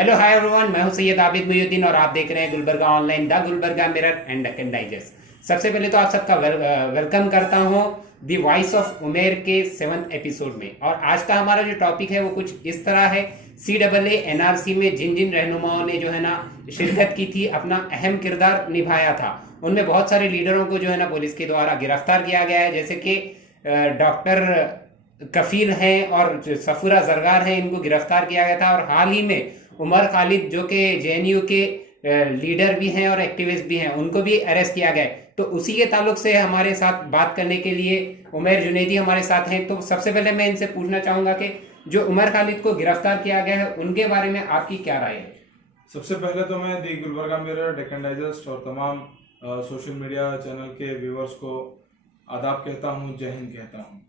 Hello hi everyone, मैं हूं सैयद आबिद मुहिउद्दीन और आप देख रहे हैं Gulbarga online, the Gulbarga mirror and Deccan digest. सबसे पहले तो आप सबका वेलकम करता हूं द वॉइस ऑफ उमेर के 7th एपिसोड में। और आज का हमारा जो टॉपिक है वो कुछ इस तरह है। CAA NRC में जिन जिन रहनुमाओं ने जो है ना शिरकत की थी, अपना अहम किरदार निभाया था, उनमें बहुत सारे लीडरों को जो है ना पुलिस के द्वारा गिरफ्तार किया गया है। जैसे कि डॉक्टर कफील हैं और जो सफूरा जरगार हैं, इनको गिरफ्तार किया गया था। और हाल ही में उमर खालिद, जो कि JNU के लीडर भी हैं और एक्टिविस्ट भी हैं, उनको भी अरेस्ट किया गया है। तो उसी के ताल्लुक से हमारे साथ बात करने के लिए उमर जुनैदी हमारे साथ हैं। तो सबसे पहले मैं इनसे पूछना चाहूंगा कि जो उमर खालिद को गिरफ्तार किया गया है, उनके बारे में आपकी क्या राय है? सबसे पहले तो मैं दी गुलबर्गा मिरर, डेक्कन डाइजेस्ट और तमाम सोशल मीडिया चैनल के व्यूवर्स को आदाब कहता हूँ, जय हिंद कहता हूँ।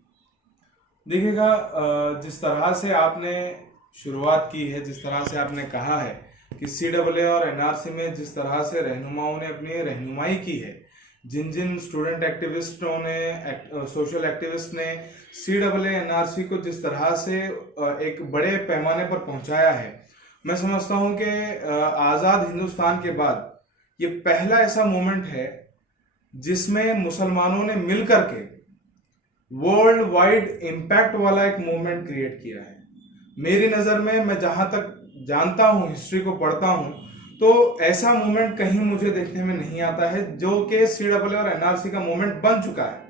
देखिएगा, जिस तरह से आपने शुरुआत की है, जिस तरह से आपने कहा है कि CAA और NRC में जिस तरह से रहनुमाओं ने अपनी रहनुमाई की है, जिन जिन स्टूडेंट एक्टिविस्टों ने, सोशल एक्टिविस्ट ने CAA NRC को जिस तरह से एक बड़े पैमाने पर पहुंचाया है, मैं समझता हूं कि आज़ाद हिंदुस्तान के बाद ये पहला ऐसा मूवमेंट है जिसमें मुसलमानों ने मिल करके वर्ल्ड वाइड इम्पैक्ट वाला एक मूवमेंट क्रिएट किया है। मेरी नज़र में, मैं जहां तक जानता हूं, हिस्ट्री को पढ़ता हूं, तो ऐसा मूवमेंट कहीं मुझे देखने में नहीं आता है जो कि CAA और NRC का मूवमेंट बन चुका है।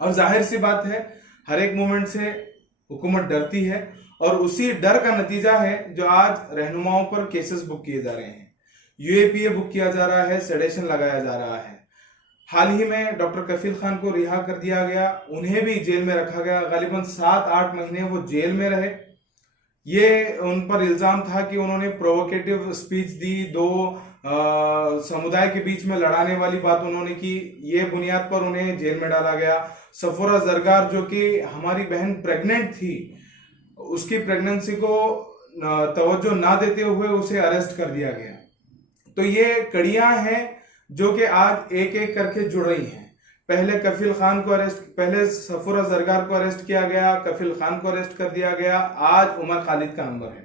और जाहिर सी बात है, हर एक मूवमेंट से हुकूमत डरती है और उसी डर का नतीजा है जो आज रहनुमाओं पर केसेस बुक किए जा रहे हैं, UAPA बुक किया जा रहा है, सेडेशन लगाया जा रहा है। हाल ही में डॉक्टर कफील खान को रिहा कर दिया गया, उन्हें भी जेल में रखा गया। गालिबन 7-8 महीने वो जेल में रहे। ये उन पर इल्जाम था कि उन्होंने प्रोवोकेटिव स्पीच दी, दो समुदाय के बीच में लड़ाने वाली बात उन्होंने की। ये बुनियाद पर उन्हें जेल में डाला गया। सफूरा जरगार, जो कि हमारी बहन प्रेग्नेंट थी, उसकी प्रेगनेंसी को तवज्जो ना देते हुए उसे अरेस्ट कर दिया गया। तो ये कड़ियां हैं जो कि आज एक एक करके जुड़ रही हैं। पहले कफील खान को पहले सफूरा जरगार को अरेस्ट किया गया, कफील खान को अरेस्ट कर दिया गया, आज उमर खालिद का नंबर है।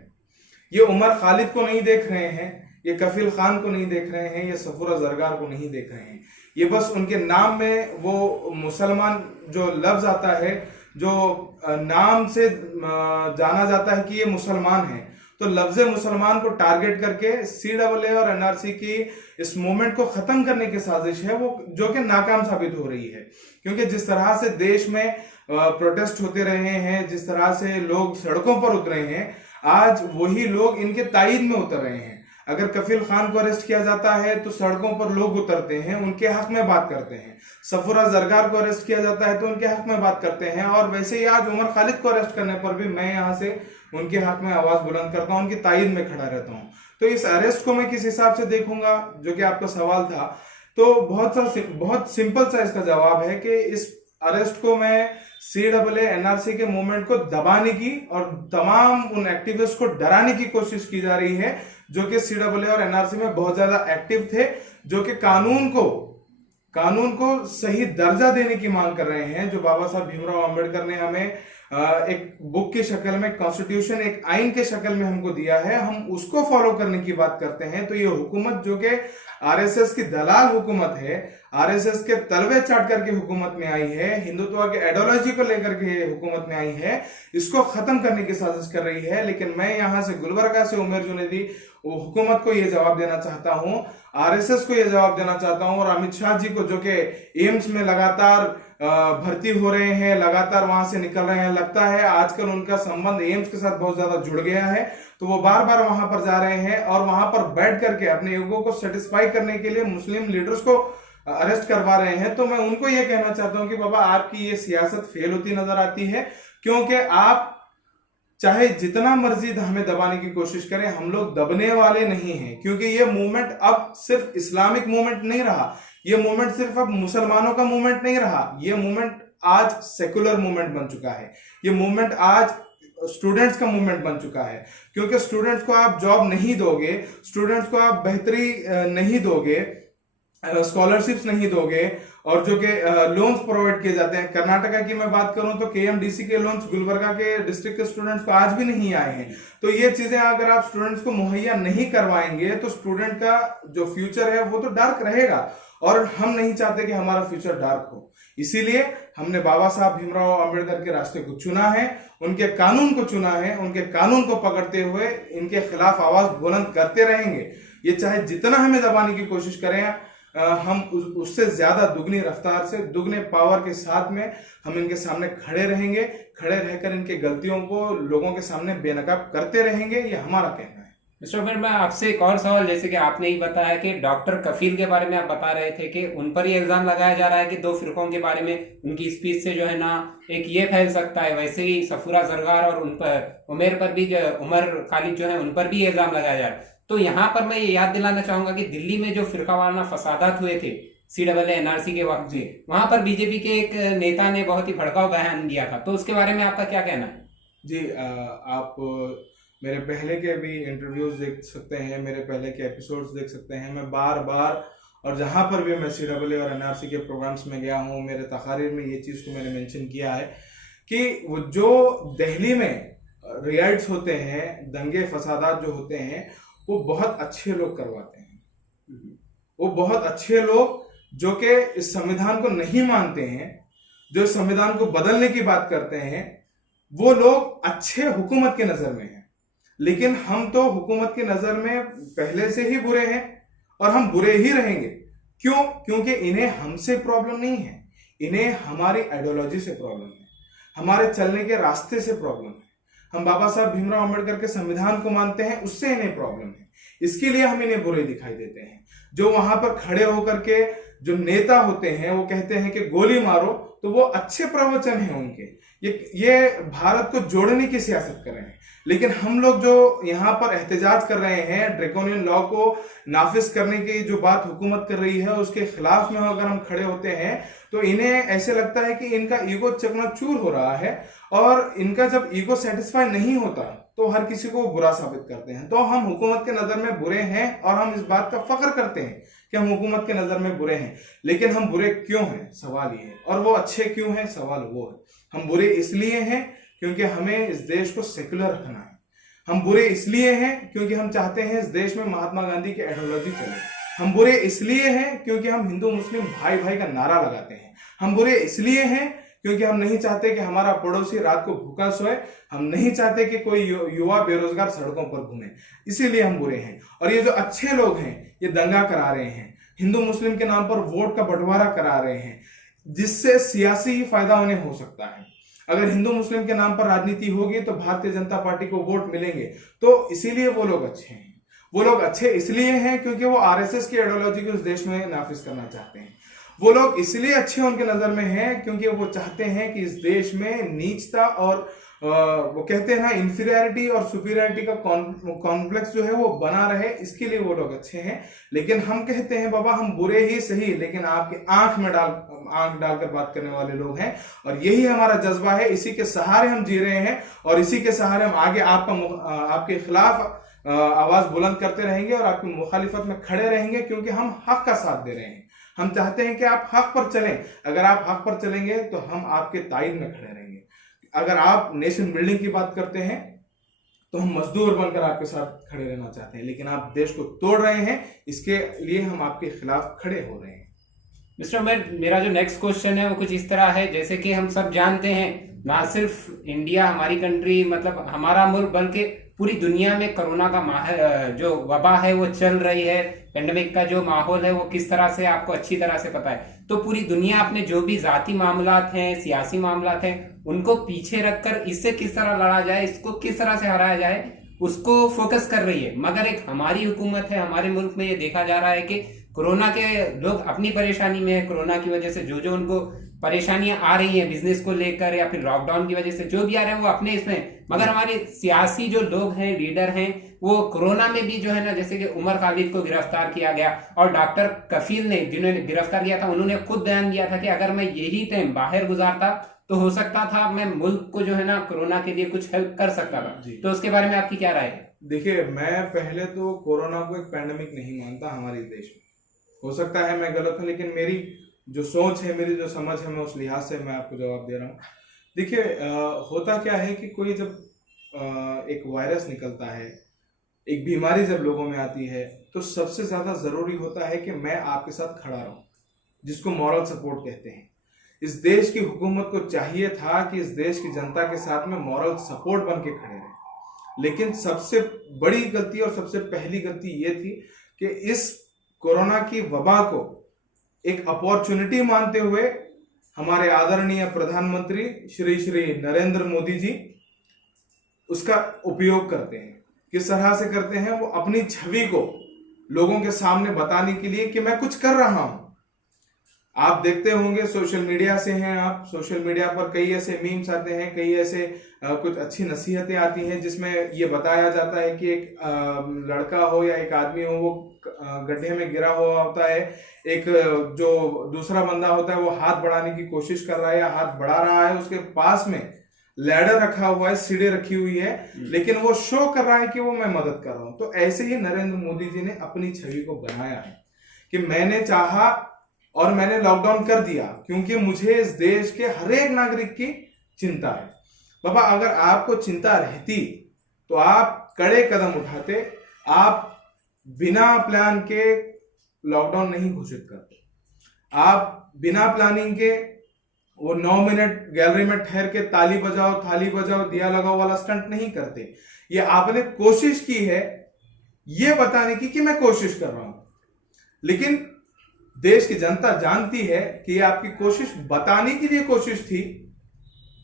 ये उमर खालिद को नहीं देख रहे हैं, ये कफील खान को नहीं देख रहे हैं, ये सफूरा जरगार को नहीं देख रहे हैं। ये बस उनके नाम में वो मुसलमान जो लफ्ज आता है, जो नाम से जाना जाता है कि ये मुसलमान है, तो लफ्ज मुसलमान को टारगेट करके CAA और NRC की इस मूवमेंट को खत्म करने की साजिश है, वो जो कि नाकाम साबित हो रही है। क्योंकि जिस तरह से देश में प्रोटेस्ट होते रहे हैं, जिस तरह से लोग सड़कों पर उतरे हैं, आज वही लोग इनके तायद में उतर रहे हैं। अगर कफील खान को अरेस्ट किया जाता है तो सड़कों पर लोग उतरते हैं, उनके हक में बात करते हैं। सफूरा जरगार को अरेस्ट किया जाता है तो उनके हक में बात करते हैं। और वैसे ही आज उमर खालिद को अरेस्ट करने पर भी मैं यहाँ से उनके हक में आवाज बुलंद करता हूँ, उनकी तायद में खड़ा रहता हूँ। तो इस अरेस्ट को मैं किस हिसाब से देखूंगा, जो कि आपका सवाल था, तो बहुत सिंपल सा इसका जवाब है कि इस अरेस्ट को मैं CAA NRC के मूवमेंट को दबाने की और तमाम उन एक्टिविस्ट को डराने की कोशिश की जा रही है जो कि CAA और NRC में बहुत ज्यादा एक्टिव थे, जो कि कानून को सही दर्जा देने की मांग कर रहे हैं। जो बाबा साहब भीमराव अंबेडकर ने हमें एक बुक की शक्ल में, कॉन्स्टिट्यूशन, एक आइन के शक्ल में हमको दिया है, हम उसको फॉलो करने की बात करते हैं। तो ये हुकूमत जो कि RSS की दलाल हुकूमत है, RSS के तलवे चाट करके हुकूमत में आई है, हिंदुत्व के आइडियोलॉजी को लेकर के हुकूमत में आई है, इसको खत्म करने की साजिश कर रही है। लेकिन मैं यहाँ से गुलबर्गा से उमर जुनैदी हुकूमत को यह जवाब देना चाहता हूँ, RSS को यह जवाब देना चाहता हूँ, और अमित शाह जी को, जो कि एम्स में लगातार भर्ती हो रहे हैं, लगातार वहां से निकल रहे हैं। लगता है आजकल उनका संबंध एम्स के साथ बहुत ज्यादा जुड़ गया है, तो वो बार बार वहां पर जा रहे हैं और वहां पर बैठ करके अपने ईगो को सेटिस्फाई करने के लिए मुस्लिम लीडर्स को अरेस्ट करवा रहे हैं। तो मैं उनको ये कहना चाहता हूं कि बाबा, आपकी ये सियासत फेल होती नजर आती है, क्योंकि आप चाहे जितना मर्जी हमें दबाने की कोशिश करें, हम लोग दबने वाले नहीं हैं। क्योंकि ये मूवमेंट अब सिर्फ इस्लामिक मूवमेंट नहीं रहा, ये मूवमेंट सिर्फ अब मुसलमानों का मूवमेंट नहीं रहा, ये मूवमेंट आज सेकुलर मूवमेंट बन चुका है। ये मूवमेंट आज स्टूडेंट्स का मूवमेंट बन चुका है। क्योंकि स्टूडेंट्स को आप जॉब नहीं दोगे, स्टूडेंट्स को आप बेहतरी नहीं दोगे, स्कॉलरशिप्स नहीं दोगे, और जो कि लोन्स प्रोवाइड किए जाते हैं। कर्नाटका की मैं बात करूं तो KMDC के लोन्स गुलबर्गा के डिस्ट्रिक्ट के स्टूडेंट्स को आज भी नहीं आए हैं। तो ये चीजें अगर आप स्टूडेंट्स को मुहैया नहीं करवाएंगे तो स्टूडेंट का जो फ्यूचर है वो तो डार्क रहेगा, और हम नहीं चाहते कि हमारा फ्यूचर डार्क हो। इसीलिए हमने बाबा साहब भीमराव अंबेडकर के रास्ते को चुना है, उनके कानून को चुना है, उनके कानून को पकड़ते हुए इनके खिलाफ आवाज बुलंद करते रहेंगे। ये चाहे जितना हमें दबाने की कोशिश करें, हम उससे ज्यादा दुगनी रफ्तार से, दुगने पावर के साथ में हम इनके सामने खड़े रहेंगे। खड़े रहकर इनकी गलतियों को लोगों के सामने बेनकाब करते रहेंगे, ये हमारा कहना है। मिस्टर उमर, मैं आपसे एक और सवाल, जैसे कि आपने ही बताया कि डॉक्टर कफील के बारे में आप बता रहे थे कि उन पर ये इल्जाम लगाया जा रहा है कि दो फिरकों के बारे में उनकी स्पीच से जो है ना एक ये फैल सकता है, वैसे ही सफूरा जरगार और उन पर उमेर पर भी, उमर खालिद जो है उन पर भी ये इल्जाम लगाया जा रहा है। तो यहाँ पर मैं ये याद दिलाना चाहूंगा कि दिल्ली में जो फिरकावाराना फसादात हुए थे CAA-NRC के वक्त में, वहां पर बीजेपी के एक नेता ने बहुत ही भड़काऊ बयान दिया था, तो उसके बारे में आपका क्या कहना है? जी, आप मेरे पहले के भी इंटरव्यूज देख सकते हैं, मेरे पहले के एपिसोड्स देख सकते हैं। मैं बार बार, और जहां पर भी मैं CAA और NRC के प्रोग्राम्स में गया हूं, मेरे तकारीर में ये चीज़ को मैंने मेंशन किया है कि वो जो दिल्ली में रियाइट्स होते हैं, दंगे फसादात जो होते हैं, वो बहुत अच्छे लोग करवाते हैं। वो बहुत अच्छे लोग जो कि इस संविधान को नहीं मानते हैं, जो संविधान को बदलने की बात करते हैं, वो लोग अच्छे हुकूमत की नजर में हैं। लेकिन हम तो हुकूमत की नजर में पहले से ही बुरे हैं और हम बुरे ही रहेंगे। क्यों? क्योंकि इन्हें हमसे प्रॉब्लम नहीं है, इन्हें हमारी आइडियोलॉजी से प्रॉब्लम है, हमारे चलने के रास्ते से प्रॉब्लम है। हम बाबा साहब भीमराव अंबेडकर के संविधान को मानते हैं, उससे इन्हें प्रॉब्लम है। इसके लिए हम इन्हें बुरे दिखाई देते हैं। जो वहां पर खड़े होकर के जो नेता होते हैं वो कहते हैं कि गोली मारो, तो वो अच्छे प्रवचन हैं उनके, ये भारत को जोड़ने की सियासत कर रहे हैं। लेकिन हम लोग जो यहाँ पर एहतजाज कर रहे हैं, ड्रैकोनियन लॉ को नाफिज करने की जो बात हुकूमत कर रही है उसके खिलाफ में अगर हम खड़े होते हैं तो इन्हें ऐसे लगता है कि इनका ईगो चकनाचूर हो रहा है, और इनका जब ईगो सेटिस्फाई नहीं होता तो हर किसी को बुरा साबित करते हैं। तो हम हुकूमत के नजर में बुरे हैं और हम इस बात का फख्र करते हैं कि हम हुकूमत के नजर में बुरे हैं। लेकिन हम बुरे क्यों हैं, सवाल ये है, और वो अच्छे क्यों हैं, सवाल वो है। हम बुरे इसलिए हैं क्योंकि हमें इस देश को सेकुलर रखना है। हम बुरे इसलिए हैं क्योंकि हम चाहते हैं इस देश में महात्मा गांधी की आइडियोलॉजी चले। हम बुरे इसलिए हैं क्योंकि हम हिंदू मुस्लिम भाई भाई का नारा लगाते हैं। हम बुरे इसलिए हैं क्योंकि हम नहीं चाहते कि हमारा पड़ोसी रात को भूखा सोए। हम नहीं चाहते कि कोई युवा बेरोजगार सड़कों पर घूमे, इसीलिए हम बुरे हैं। और ये जो अच्छे लोग हैं ये दंगा करा रहे हैं, हिंदू मुस्लिम के नाम पर वोट का बंटवारा करा रहे हैं, जिससे सियासी फायदा उन्हें हो सकता है। अगर हिंदू मुस्लिम के नाम पर राजनीति होगी तो भारतीय जनता पार्टी को वोट मिलेंगे। तो इसीलिए वो लोग अच्छे हैं। वो लोग अच्छे इसलिए हैं क्योंकि वो RSS की आइडियोलॉजी को इस देश में नाफिज करना चाहते हैं। वो लोग इसलिए अच्छे उनके नजर में हैं क्योंकि वो चाहते हैं कि इस देश में नीचता और वो कहते हैं ना इंफीरियरिटी और सुपीरियरिटी का कॉम्प्लेक्स जो है वो बना रहे, इसके लिए वो लोग अच्छे हैं। लेकिन हम कहते हैं बाबा हम बुरे ही सही, लेकिन आपके आंख डालकर बात करने वाले लोग हैं, और यही हमारा जज्बा है। इसी के सहारे हम जी रहे हैं और इसी के सहारे हम आगे आपके खिलाफ आवाज बुलंद करते रहेंगे और आपकी मुखालिफत में खड़े रहेंगे, क्योंकि हम हक का साथ दे रहे हैं। हम चाहते हैं कि आप हक पर चलें। अगर आप हक पर चलेंगे तो हम आपके ताईद में खड़े रहेंगे। अगर आप नेशन बिल्डिंग की बात करते हैं तो हम मजदूर बनकर आपके साथ खड़े रहना चाहते हैं, लेकिन आप देश को तोड़ रहे हैं, इसके लिए हम आपके खिलाफ खड़े हो रहे हैं। मिस्टर उमर, मेरा जो नेक्स्ट क्वेश्चन है वो कुछ इस तरह है, जैसे कि हम सब जानते हैं ना सिर्फ इंडिया हमारी कंट्री मतलब हमारा मुल्क बल्कि पूरी दुनिया में कोरोना का जो वबा है वो चल रही है। पेंडेमिक का जो माहौल है वो किस तरह से आपको अच्छी तरह से पता है। तो पूरी दुनिया अपने जो भी जाती मामलात हैं, सियासी मामलात हैं, उनको पीछे रखकर इससे किस तरह लड़ा जाए, इसको किस तरह से हराया जाए, उसको फोकस कर रही है। मगर एक हमारी हुकूमत है, हमारे मुल्क में ये देखा जा रहा है कि कोरोना के लोग अपनी परेशानी में है। कोरोना की वजह से जो उनको परेशानियां आ रही हैं बिजनेस को लेकर या फिर लॉकडाउन की वजह से जो भी आ रहे हैं वो अपने इसमें, मगर हमारे सियासी जो लोग हैं, लीडर हैं, वो कोरोना में भी जो है ना, जैसे कि उमर खालिद को गिरफ्तार किया गया और डॉक्टर कफील ने जिन्होंने गिरफ्तार किया था उन्होंने खुद बयान दिया था कि अगर मैं यही टाइम बाहर गुजारता तो हो सकता था मैं मुल्क को जो है ना कोरोना के लिए कुछ हेल्प कर सकता था। तो उसके बारे में आपकी क्या राय है? देखिए, मैं पहले तो कोरोना को एक पैंडेमिक नहीं मानता हमारे देश में। हो सकता है मैं गलत हूं, लेकिन मेरी जो सोच है मेरी, जो समझ है, मैं उस लिहाज से मैं आपको जवाब दे रहा हूँ। देखिए, होता क्या है कि कोई जब एक वायरस निकलता है, एक बीमारी जब लोगों में आती है, तो सबसे ज्यादा जरूरी होता है कि मैं आपके साथ खड़ा रहूं, जिसको मॉरल सपोर्ट कहते हैं। इस देश की हुकूमत को चाहिए था कि इस देश की जनता के साथ में मॉरल सपोर्ट बन के खड़े रहे, लेकिन सबसे बड़ी गलती और सबसे पहली गलती ये थी कि इस कोरोना की वबा को एक अपॉर्चुनिटी मानते हुए हमारे आदरणीय प्रधानमंत्री श्री श्री नरेंद्र मोदी जी उसका उपयोग करते हैं। किस तरह से करते हैं? वो अपनी छवि को लोगों के सामने बताने के लिए कि मैं कुछ कर रहा हूं। आप देखते होंगे, सोशल मीडिया से हैं आप, सोशल मीडिया पर कई ऐसे मीम्स आते हैं, कई ऐसे कुछ अच्छी नसीहतें आती हैं जिसमें ये बताया जाता है कि एक लड़का हो या एक आदमी हो, वो गड्ढे में गिरा हुआ होता है, एक जो दूसरा बंदा होता है वो हाथ बढ़ाने की कोशिश कर रहा है या हाथ बढ़ा रहा है, उसके पास में लैडर रखा हुआ है, सीढ़ी रखी हुई है, लेकिन वो शो कर रहा है कि वो मैं मदद कर रहा हूं। तो ऐसे ही नरेंद्र मोदी जी ने अपनी छवि को बनाया है कि मैंने चाहा और मैंने लॉकडाउन कर दिया क्योंकि मुझे इस देश के हर एक नागरिक की चिंता है। बाबा, अगर आपको चिंता रहती तो आप कड़े कदम उठाते, आप बिना प्लान के लॉकडाउन नहीं घोषित करते, आप बिना प्लानिंग के वो 9 मिनट गैलरी में ठहर के ताली बजाओ, थाली बजाओ, दिया लगाओ वाला स्टंट नहीं करते। ये आपने कोशिश की है ये बताने की कि मैं कोशिश कर रहा हूं, लेकिन देश की जनता जानती है कि ये आपकी कोशिश बताने के लिए कोशिश थी,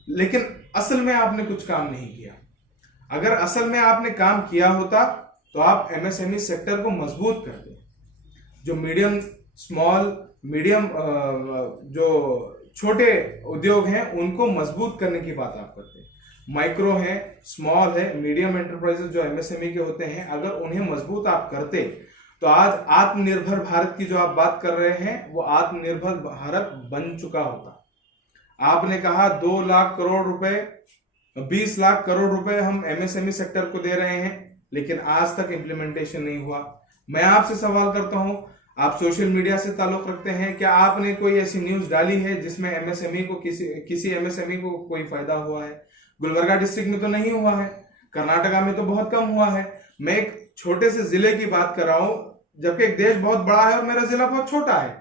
लेकिन असल में आपने कुछ काम नहीं किया। अगर असल में आपने काम किया होता तो आप एमएसएमई सेक्टर को मजबूत करते, जो मीडियम स्मॉल मीडियम जो छोटे उद्योग हैं उनको मजबूत करने की बात आप करते। माइक्रो है, स्मॉल है, मीडियम एंटरप्राइजेस जो एमएसएमई के होते हैं, अगर उन्हें मजबूत आप करते तो आज आत्मनिर्भर भारत की जो आप बात कर रहे हैं वो आत्मनिर्भर भारत बन चुका होता। आपने कहा 2 लाख करोड़ रुपए, 20 लाख करोड़ रुपए हम एमएसएमई सेक्टर को दे रहे हैं, लेकिन आज तक इंप्लीमेंटेशन नहीं हुआ। मैं आपसे सवाल करता हूं, आप सोशल मीडिया से ताल्लुक रखते हैं, क्या आपने कोई ऐसी न्यूज डाली है जिसमें एमएसएमई को किसी एमएसएमई को कोई फायदा हुआ है? गुलबर्गा डिस्ट्रिक्ट में तो नहीं हुआ है, कर्नाटका में तो बहुत कम हुआ है। मैं एक छोटे से जिले की बात कर रहा हूं, जबकि एक देश बहुत बड़ा है और मेरा जिला बहुत छोटा है।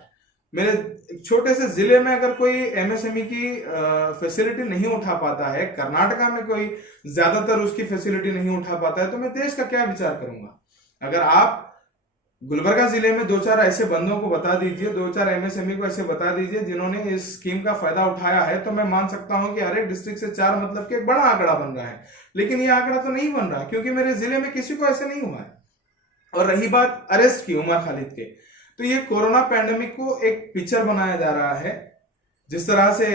मेरे एक छोटे से जिले में अगर कोई एमएसएमई की फैसिलिटी नहीं उठा पाता है, कर्नाटका में कोई ज्यादातर उसकी फैसिलिटी नहीं उठा पाता है, तो मैं देश का क्या विचार करूंगा? अगर आप गुलबर्गा जिले में 2-4 ऐसे बंदों को बता दीजिए, 2-4 एमएसएमई को ऐसे बता दीजिए जिन्होंने इस स्कीम का फायदा उठाया है, तो मैं मान सकता हूं कि हर एक डिस्ट्रिक्ट से 4 मतलब कि एक बड़ा आंकड़ा बन रहा है। लेकिन ये आंकड़ा तो नहीं बन रहा क्योंकि मेरे जिले में किसी को ऐसे नहीं हुआ है। और रही बात अरेस्ट की उमर खालिद के, तो ये कोरोना पैंडेमिक को एक पिक्चर बनाया जा रहा है। जिस तरह से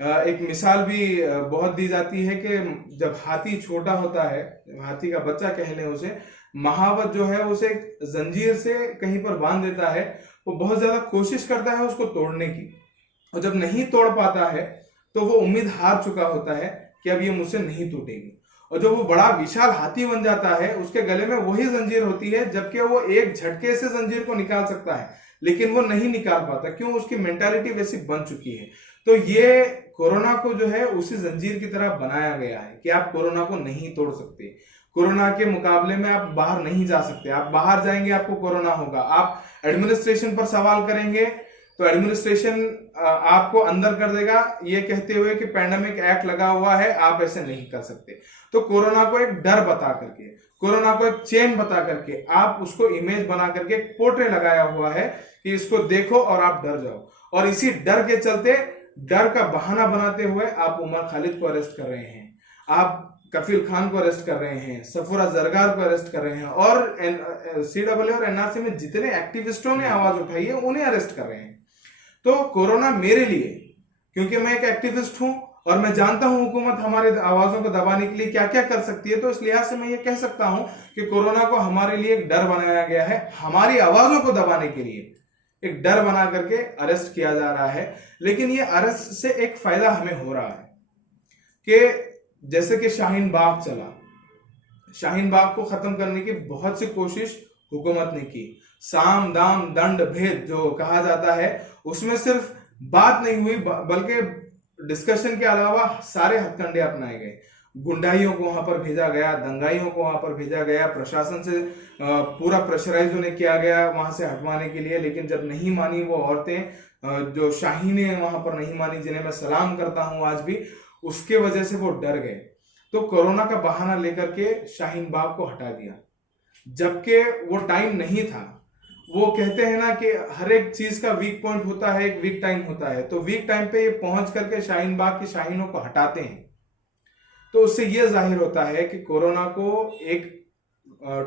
एक मिसाल भी बहुत दी जाती है कि जब हाथी छोटा होता है, हाथी का बच्चा कह लें उसे, महावत जो है उसे एक जंजीर से कहीं पर बांध देता है, वो बहुत ज्यादा कोशिश करता है उसको तोड़ने की, और जब नहीं तोड़ पाता है तो वो उम्मीद हार चुका होता है कि अब ये मुझसे नहीं टूटेगी। और जब वो बड़ा विशाल हाथी बन जाता है, उसके गले में वही जंजीर होती है, जबकि वो एक झटके से जंजीर को निकाल सकता है, लेकिन वो नहीं निकाल पाता। क्यों? उसकी मेंटालिटी वैसी बन चुकी है। तो ये कोरोना को जो है उसी जंजीर की तरह बनाया गया है कि आप कोरोना को नहीं तोड़ सकते। कोरोना के मुकाबले में आप बाहर नहीं जा सकते, आप बाहर जाएंगे आपको कोरोना होगा। आप एडमिनिस्ट्रेशन पर सवाल करेंगे तो एडमिनिस्ट्रेशन आपको अंदर कर देगा ये कहते हुए कि पैंडेमिक एक्ट लगा हुआ है, आप ऐसे नहीं कर सकते। तो कोरोना को एक डर बता करके, कोरोना को एक चेन बता करके, आप उसको इमेज बना करके एक पोर्ट्रे लगाया हुआ है कि इसको देखो और आप डर जाओ। और इसी डर के चलते, डर का बहाना बनाते हुए आप उमर खालिद को अरेस्ट कर रहे हैं, आप कफील खान को अरेस्ट कर रहे हैं, सफूरा जरगार को अरेस्ट कर रहे हैं, और सीडब्ल्यू और एनआरसी में जितने एक्टिविस्टों ने आवाज उठाई है उन्हें अरेस्ट कर रहे हैं। तो कोरोना मेरे लिए, क्योंकि मैं एक एक्टिविस्ट हूं और मैं जानता हूं हुकूमत हमारे आवाजों को दबाने के लिए क्या क्या कर सकती है, तो इस लिहाज से मैं ये कह सकता हूं कि कोरोना को हमारे लिए एक डर बनाया गया है, हमारी आवाजों को दबाने के लिए एक डर बना करके अरेस्ट किया जा रहा है। लेकिन ये अरेस्ट से एक फायदा हमें हो रहा है कि जैसे कि शाहीन बाग चला, शाहीन बाग को खत्म करने की बहुत सी कोशिश हुकूमत ने की। साम दाम दंड भेद जो कहा जाता है, उसमें सिर्फ बात नहीं हुई, बल्कि डिस्कशन के अलावा सारे हथकंडे अपनाए गए। गुंडाइयों को वहां पर भेजा गया, दंगाइयों को वहां पर भेजा गया, प्रशासन से पूरा प्रेशराइज उन्हें किया गया वहां से हटवाने के लिए। लेकिन जब नहीं मानी वो औरतें, जो शाहीनें वहां पर नहीं मानी, जिन्हें मैं सलाम करता हूं आज भी, उसके वजह से वो डर गए। तो कोरोना का बहाना लेकर के शाहीन बाग को हटा दिया, जबकि वो टाइम नहीं था। वो कहते हैं ना कि हर एक चीज का वीक पॉइंट होता है, एक वीक टाइम होता है। तो वीक टाइम पे ये पहुंच करके शाहीन बाग की शाहीनों को हटाते हैं। तो उससे ये जाहिर होता है कि कोरोना को एक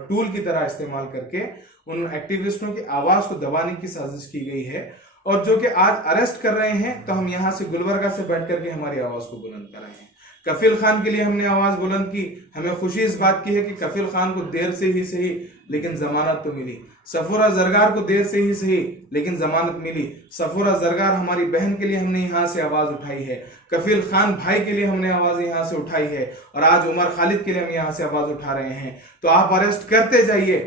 टूल की तरह इस्तेमाल करके उन एक्टिविस्टों की आवाज को दबाने की साजिश की गई है, और जो कि आज अरेस्ट कर रहे हैं। तो हम यहां से गुलबर्गा से बैठ करके हमारी आवाज को बुलंद कर रहे हैं। कफील खान के लिए हमने आवाज बुलंद की। हमें खुशी इस बात की है कि कफील खान को देर से ही सही लेकिन जमानत तो मिली। सफूरा जरगार को देर से ही सही लेकिन जमानत मिली। सफूरा जरगार हमारी बहन के लिए हमने यहाँ से आवाज उठाई है। कफील खान भाई के लिए हमने आवाज यहाँ से उठाई है, और आज उमर खालिद के लिए हम यहाँ से आवाज उठा रहे हैं। तो आप अरेस्ट करते जाइए,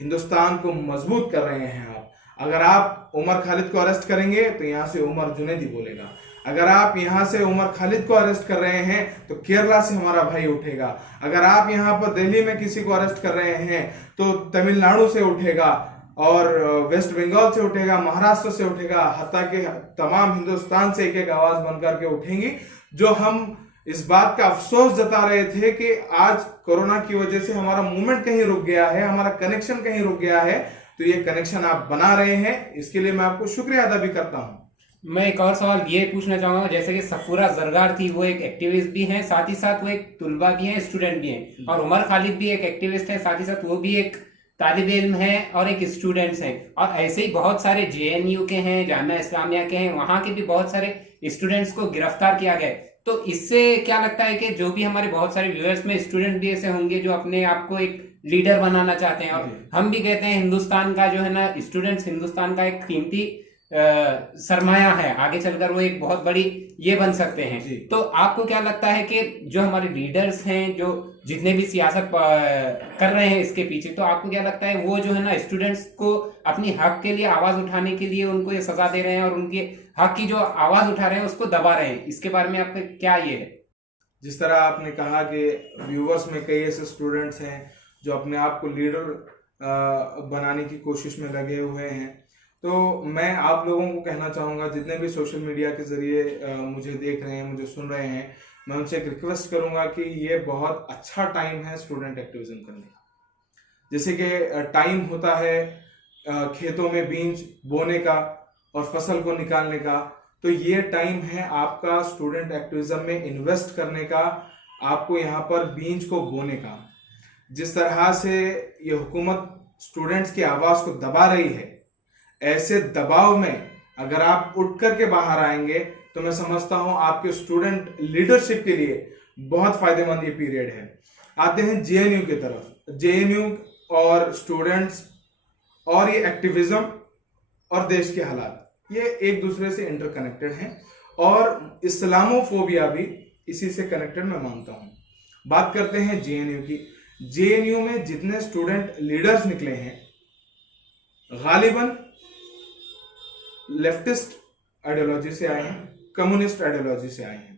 हिंदुस्तान को मजबूत कर रहे हैं आप। अगर आप उमर खालिद को अरेस्ट करेंगे तो यहाँ से उमर जुनैदी बोलेगा। अगर आप यहाँ से उमर खालिद को अरेस्ट कर रहे हैं तो केरला से हमारा भाई उठेगा। अगर आप यहाँ पर दिल्ली में किसी को अरेस्ट कर रहे हैं तो तमिलनाडु से उठेगा, और वेस्ट बंगाल से उठेगा, महाराष्ट्र से उठेगा, हत्ता के तमाम हिंदुस्तान से एक एक आवाज बनकर के उठेंगी। जो हम इस बात का अफसोस जता रहे थे कि आज कोरोना की वजह से हमारा मूवमेंट कहीं रुक गया है, हमारा कनेक्शन कहीं रुक गया है, तो ये कनेक्शन आप बना रहे हैं, इसके लिए मैं आपको शुक्रिया अदा भी करता हूं। मैं एक और सवाल ये पूछना चाहूंगा, जैसे कि सफूरा जरगार थी, वो एक एक्टिविस्ट भी हैं, साथ ही साथ वो एक तुलबा भी हैं, स्टूडेंट भी हैं, और उमर खालिद भी एक एक्टिविस्ट है, साथ ही साथ वो भी एक तालिब इल्म है और एक स्टूडेंट्स हैं। और ऐसे ही बहुत सारे JNU के हैं, जामिया इस्लामिया के हैं, वहां के भी बहुत सारे स्टूडेंट्स को गिरफ्तार किया गया। तो इससे क्या लगता है कि जो भी हमारे बहुत सारे व्यूअर्स में स्टूडेंट भी ऐसे होंगे जो अपने आप को एक लीडर बनाना चाहते हैं, और हम भी कहते हैं हिंदुस्तान का जो है ना, स्टूडेंट्स हिंदुस्तान का एक कीमती सरमाया है, आगे चलकर वो एक बहुत बड़ी ये बन सकते हैं। तो आपको क्या लगता है कि जो हमारे लीडर्स हैं, जो जितने भी सियासत कर रहे हैं इसके पीछे, तो आपको क्या लगता है वो जो है ना स्टूडेंट्स को अपनी हक के लिए आवाज उठाने के लिए उनको ये सजा दे रहे हैं, और उनके हक की जो आवाज उठा रहे हैं उसको दबा रहे हैं? इसके बारे में आपका क्या ये है? जिस तरह आपने कहा कि व्यूवर्स में कई ऐसे स्टूडेंट्स हैं जो अपने आप को लीडर बनाने की कोशिश में लगे हुए हैं, तो मैं आप लोगों को कहना चाहूँगा, जितने भी सोशल मीडिया के ज़रिए मुझे देख रहे हैं, मुझे सुन रहे हैं, मैं उनसे एक रिक्वेस्ट करूँगा कि ये बहुत अच्छा टाइम है स्टूडेंट एक्टिविज्म करने का। जैसे कि टाइम होता है खेतों में बीज बोने का और फसल को निकालने का, तो ये टाइम है आपका स्टूडेंट एक्टिविज्म में इन्वेस्ट करने का, आपको यहाँ पर बीज को बोने का। जिस तरह से ये हुकूमत स्टूडेंट्स की आवाज़ को दबा रही है, ऐसे दबाव में अगर आप उठ करके बाहर आएंगे तो मैं समझता हूं आपके स्टूडेंट लीडरशिप के लिए बहुत फायदेमंद ये पीरियड है। आते हैं JNU की तरफ। JNU और स्टूडेंट्स और ये एक्टिविज्म और देश के हालात, ये एक दूसरे से इंटरकनेक्टेड हैं, और इस्लामोफोबिया भी इसी से कनेक्टेड मैं मानता हूं। बात करते हैं JNU की। JNU में जितने स्टूडेंट लीडर्स निकले हैं, गालिबन लेफ्टिस्ट आइडियोलॉजी से आए हैं, कम्युनिस्ट आइडियोलॉजी से आए हैं।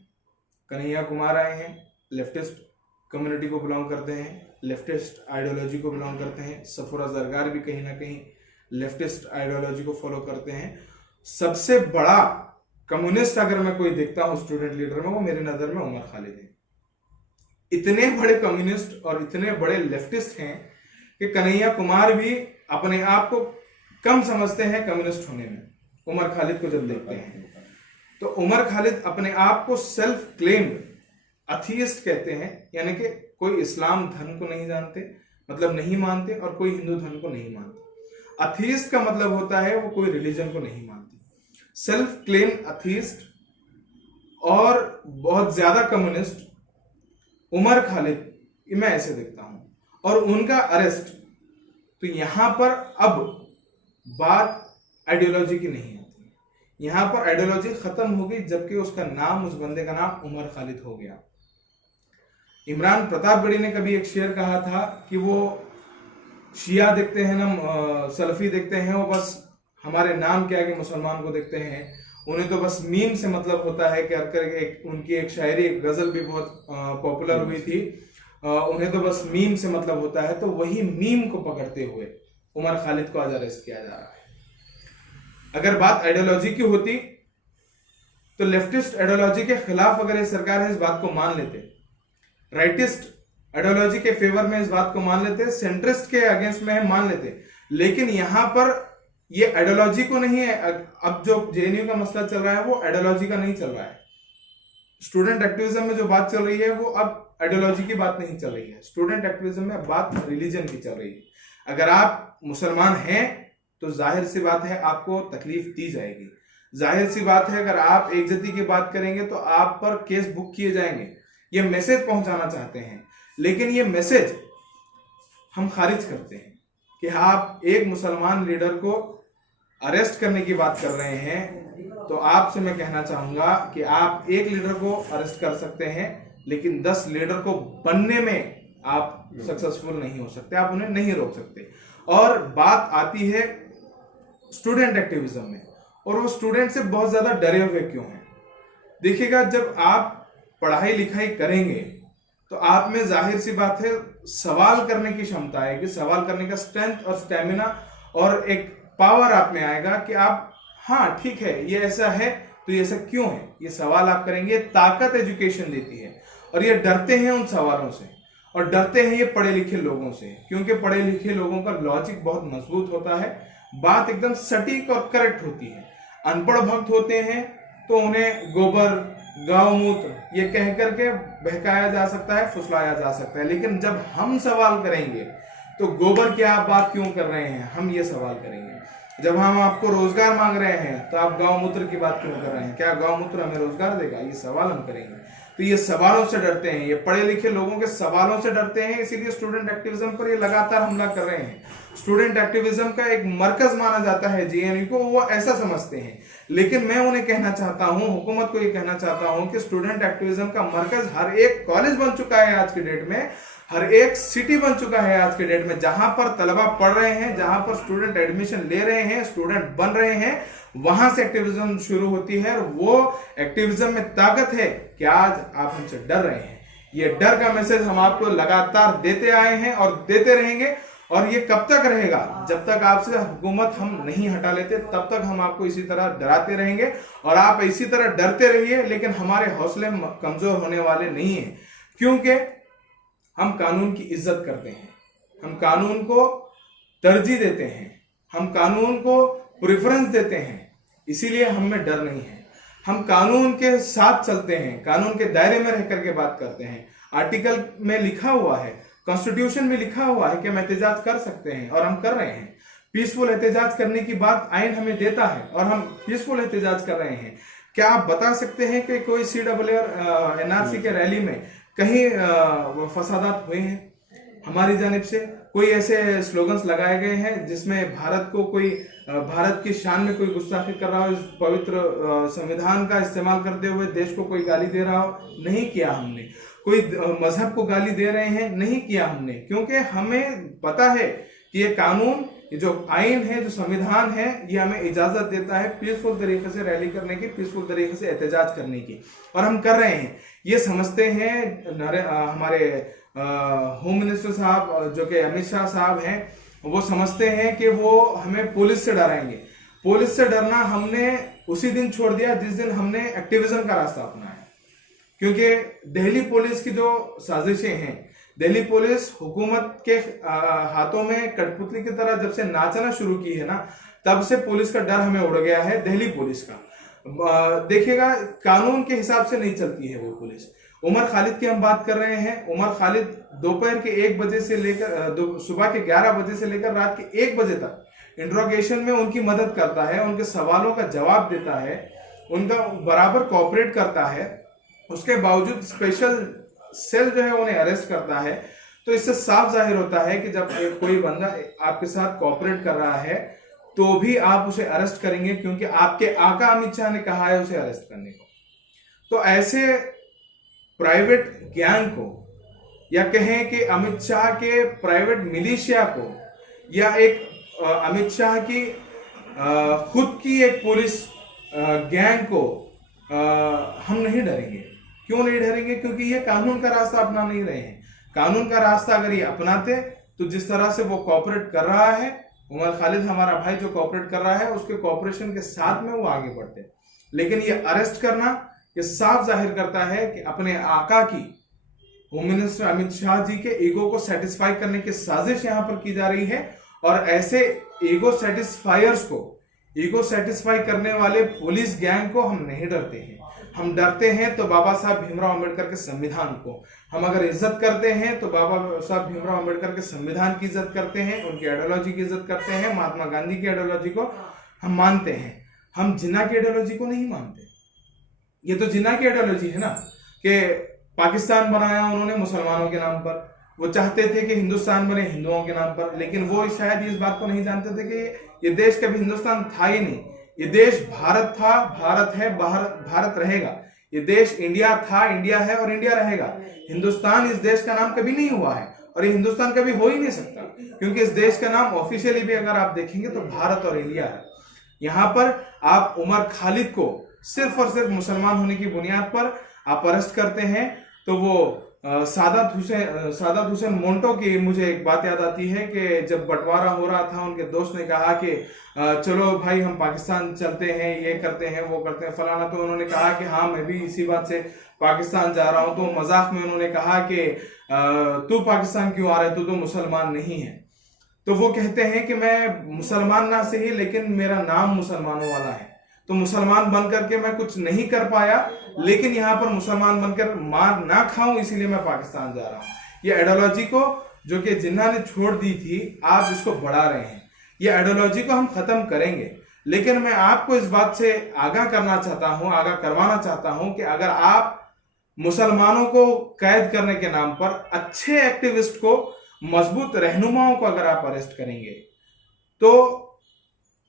कन्हैया कुमार आए हैं, लेफ्टिस्ट कम्युनिटी को बिलोंग करते हैं, लेफ्टिस्ट आइडियोलॉजी को बिलोंग करते हैं। सफूरा जरगार भी कहीं ना कहीं लेफ्टिस्ट आइडियोलॉजी को फॉलो करते हैं। सबसे बड़ा कम्युनिस्ट अगर मैं कोई देखता हूं स्टूडेंट लीडर में, वो मेरी नजर में उमर खालिद है। इतने बड़े कम्युनिस्ट और इतने बड़े लेफ्टिस्ट हैं कि कन्हैया कुमार भी अपने आप को कम समझते हैं कम्युनिस्ट होने में उमर खालिद को जब देखते हैं। तो उमर खालिद अपने आप को सेल्फ क्लेम्ड अथीस्ट कहते हैं, यानी कि कोई इस्लाम धर्म को नहीं जानते, मतलब नहीं मानते, और कोई हिंदू धर्म को नहीं मानते। अथीस्ट का मतलब होता है वो कोई रिलीजन को नहीं मानते। सेल्फ क्लेम अथीस्ट और बहुत ज्यादा कम्युनिस्ट उमर खालिद, मैं ऐसे देखता हूं। और उनका अरेस्ट, तो यहां पर अब बात आइडियोलॉजी की नहीं आती, यहां पर आइडियोलॉजी खत्म हो गई, जबकि उसका नाम, उस बंदे का नाम उमर खालिद हो गया। इमरान प्रतापगढ़ी ने कभी एक शेर कहा था कि वो शिया देखते हैं ना सलफी देखते हैं, वो बस हमारे नाम के आगे मुसलमान को देखते हैं। उन्हें तो बस मीम से मतलब होता है, कर कर उनकी एक शायरी, एक गजल भी बहुत पॉपुलर हुई थी, उन्हें तो बस मीम से मतलब होता है। तो वही मीम को पकड़ते हुए उमर खालिद को आज अरेस्ट किया जा रहा है। अगर बात आइडियोलॉजी की होती तो लेफ्टिस्ट आइडियोलॉजी के खिलाफ अगर ये सरकार है, इस बात को मान लेते, राइटिस्ट आइडियोलॉजी के फेवर में इस बात को मान लेते, सेंट्रिस्ट के अगेंस्ट में है मान लेते। लेकिन यहां पर ये आइडियोलॉजी को नहीं है, अब जो जेएनयू का मसला चल रहा है वो आइडियोलॉजी का नहीं चल रहा है। स्टूडेंट एक्टिविज्म में जो बात चल रही है वो अब आइडियोलॉजी की बात नहीं चल रही है, स्टूडेंट एक्टिविज्म में बात रिलीजन की चल रही है। अगर आप मुसलमान हैं तो जाहिर सी बात है आपको तकलीफ दी जाएगी, जाहिर सी बात है अगर आप एकजती की बात करेंगे तो आप पर केस बुक किए जाएंगे। ये मैसेज पहुंचाना चाहते हैं, लेकिन ये मैसेज हम खारिज करते हैं कि आप एक मुसलमान लीडर को अरेस्ट करने की बात कर रहे हैं। तो आपसे मैं कहना चाहूंगा कि आप एक लीडर को अरेस्ट कर सकते हैं, लेकिन 10 लीडर को बनने में आप सक्सेसफुल नहीं हो सकते, आप उन्हें नहीं रोक सकते। और बात आती है स्टूडेंट एक्टिविज्म में, और वो स्टूडेंट से बहुत ज्यादा डरे हुए क्यों हैं? देखिएगा, जब आप पढ़ाई लिखाई करेंगे तो आप में जाहिर सी बात है सवाल करने की क्षमता है, कि सवाल करने का स्ट्रेंथ और स्टेमिना और एक पावर आप में आएगा कि आप, हाँ ठीक है ये ऐसा है तो ये ऐसा क्यों है, ये सवाल आप करेंगे। ताकत एजुकेशन देती है, और ये डरते हैं उन सवालों से, और डरते हैं ये पढ़े लिखे लोगों से, क्योंकि पढ़े लिखे लोगों का लॉजिक बहुत मजबूत होता है, बात एकदम सटीक और करेक्ट होती है। अनपढ़ भक्त होते हैं तो उन्हें गोबर, गौमूत्र ये कह करके बहकाया जा सकता है, फुसलाया जा सकता है। लेकिन जब हम सवाल करेंगे तो गोबर की आप बात क्यों कर रहे हैं, हम ये सवाल करेंगे। जब हम आपको रोजगार मांग रहे हैं तो आप गौमूत्र की बात क्यों कर रहे हैं, क्या गौमूत्र हमें रोजगार देगा, ये सवाल हम करेंगे। तो ये सवालों से डरते हैं, ये पढ़े लिखे लोगों के सवालों से डरते हैं, इसीलिए स्टूडेंट एक्टिविज्म पर ये लगातार हमला कर रहे हैं। स्टूडेंट एक्टिविज्म का एक मरकज माना जाता है जेएनयू को, वो ऐसा समझते हैं। लेकिन मैं उन्हें कहना चाहता हूं, हुकूमत को ये कहना चाहता हूं कि स्टूडेंट एक्टिविज्म का मरकज हर एक कॉलेज बन चुका है आज की डेट में, हर एक सिटी बन चुका है आज के डेट में, जहां पर तलबा पढ़ रहे हैं, जहां पर स्टूडेंट एडमिशन ले रहे हैं, स्टूडेंट बन रहे हैं, वहां से एक्टिविज्म शुरू होती है। और वो एक्टिविज्म में ताकत है कि आज आप हमसे डर रहे हैं। ये डर का मैसेज हम आपको लगातार देते आए हैं और देते रहेंगे, और ये कब तक रहेगा, जब तक आपसे हुकूमत हम नहीं हटा लेते, तब तक हम आपको इसी तरह डराते रहेंगे, और आप इसी तरह डरते रहिए। लेकिन हमारे हौसले कमजोर होने वाले नहीं है, क्योंकि हम कानून की इज्जत करते हैं, हम कानून को तरजीह देते हैं, हम कानून को प्रेफरेंस देते हैं, इसीलिए हम में डर नहीं है। हम कानून के साथ चलते हैं, कानून के दायरे में रह करके बात करते हैं। आर्टिकल में लिखा हुआ है, कॉन्स्टिट्यूशन में लिखा हुआ है कि हम एहतजाज कर सकते हैं, और हम कर रहे हैं। पीसफुल एहतजाज करने की बात आइन हमें देता है, और हम पीसफुल एहतजाज कर रहे हैं। क्या आप बता सकते हैं कि कोई CAA और NRC के रैली में कहीं फसादात हुए हैं हमारी जानिब से? कोई ऐसे स्लोगन्स लगाए गए हैं जिसमें भारत को कोई, भारत की शान में कोई गुस्ताखी कर रहा हो, इस पवित्र संविधान का इस्तेमाल करते हुए देश को कोई गाली दे रहा हो? नहीं किया हमने। कोई मजहब को गाली दे रहे हैं? नहीं किया हमने, क्योंकि हमें पता है कि ये कानून, ये जो आइन है, जो संविधान है, ये हमें इजाजत देता है पीसफुल तरीके से रैली करने की, पीसफुल तरीके से एहतजाज करने की, और हम कर रहे हैं। ये समझते हैं हमारे होम मिनिस्टर साहब, जो कि अमित शाह साहब हैं, वो समझते हैं कि वो हमें पुलिस से डराएंगे। पुलिस से डरना हमने उसी दिन छोड़ दिया जिस दिन हमने एक्टिविज्म का रास्ता अपनाया, क्योंकि दिल्ली पुलिस की जो साजिशें हैं, दिल्ली पुलिस हुकूमत के हाथों में कठपुतली की तरह जब से नाचना शुरू की है ना, तब से पुलिस का डर हमें उड़ गया है, दिल्ली पुलिस का। देखिएगा, कानून के हिसाब से नहीं चलती है वो पुलिस। उमर खालिद की हम बात कर रहे हैं। उमर खालिद दोपहर के 1 बजे से लेकर सुबह के 11 बजे से लेकर रात के 1 बजे तक इंट्रोगेशन में उनकी मदद करता है, उनके सवालों का जवाब देता है, उनका बराबर कोऑपरेट करता है। उसके बावजूद स्पेशल सेल जो है उन्हें अरेस्ट करता है। तो इससे साफ जाहिर होता है कि जब कोई बंदा आपके साथ कोऑपरेट कर रहा है तो भी आप उसे अरेस्ट करेंगे, क्योंकि आपके आका अमित शाह ने कहा है उसे अरेस्ट करने को। तो ऐसे प्राइवेट गैंग को, या कहें कि अमित शाह के प्राइवेट मिलिशिया को, या एक अमित शाह की खुद की एक पुलिस गैंग को हम नहीं डरेंगे। क्यों नहीं डरेंगे? क्योंकि ये कानून का रास्ता अपना नहीं रहे हैं। कानून का रास्ता अगर ये अपनाते तो जिस तरह से वो कोऑपरेट कर रहा है, उमर खालिद हमारा भाई जो कोऑपरेट कर रहा है, उसके कोऑपरेशन के साथ में वो आगे बढ़ते। लेकिन ये अरेस्ट करना ये साफ जाहिर करता है कि अपने आका की, होम मिनिस्टर अमित शाह जी के ईगो को सेटिस्फाई करने की साजिश यहां पर की जा रही है। और ऐसे ईगो सेटिस्फायर्स को, ईगो सेटिस्फाई करने वाले पुलिस गैंग को हम नहीं डरते हैं। हम डरते हैं तो बाबा साहब भीमराव अंबेडकर के संविधान को। हम अगर इज्जत करते हैं तो बाबा साहब भीमराव अंबेडकर के संविधान की इज्जत करते हैं, उनकी आइडियोलॉजी की इज्जत करते हैं, महात्मा गांधी की आइडियोलॉजी को हम मानते हैं। हम जिन्ना की आइडियोलॉजी को नहीं मानते। ये तो जिन्ना की आइडियोलॉजी है ना कि पाकिस्तान बनाया उन्होंने मुसलमानों के नाम पर। वो चाहते थे कि हिंदुस्तान बने हिंदुओं के नाम पर, लेकिन वो शायद इस बात को नहीं जानते थे कि ये देश कभी हिंदुस्तान था ही नहीं। ये देश भारत था, भारत है, भारत रहेगा। ये देश इंडिया था, इंडिया है और इंडिया रहेगा। हिंदुस्तान इस देश का नाम कभी नहीं हुआ है और ये हिंदुस्तान कभी हो ही नहीं सकता, क्योंकि इस देश का नाम ऑफिशियली भी अगर आप देखेंगे तो भारत और इंडिया है। यहां पर आप उमर खालिद को सिर्फ और सिर्फ मुसलमान होने की बुनियाद पर आप अरेस्ट करते हैं। तो वो सादात हुसैन मोंटो की मुझे एक बात याद आती है कि जब बंटवारा हो रहा था, उनके दोस्त ने कहा कि चलो भाई हम पाकिस्तान चलते हैं, ये करते हैं, वो करते हैं, फलाना। तो उन्होंने कहा कि हाँ मैं भी इसी बात से पाकिस्तान जा रहा हूं। तो मजाक में उन्होंने कहा कि तू पाकिस्तान क्यों आ रहा है, तू तो मुसलमान नहीं है। तो वो कहते हैं कि मैं मुसलमान ना सही, लेकिन मेरा नाम मुसलमानों वाला है। तो मुसलमान बनकर के मैं कुछ नहीं कर पाया, लेकिन यहाँ पर मुसलमान बनकर मार ना खाऊं, इसीलिए मैं पाकिस्तान जा रहा हूं। ये आइडियोलॉजी को जो कि जिन्ना ने छोड़ दी थी, आप इसको बढ़ा रहे हैं। ये आइडियोलॉजी को हम खत्म करेंगे, लेकिन मैं आपको इस बात से आगाह करना चाहता हूं, आगाह करवाना चाहता हूं कि अगर आप मुसलमानों को कैद करने के नाम पर अच्छे एक्टिविस्ट को, मजबूत रहनुमाओं को अगर आप अरेस्ट करेंगे, तो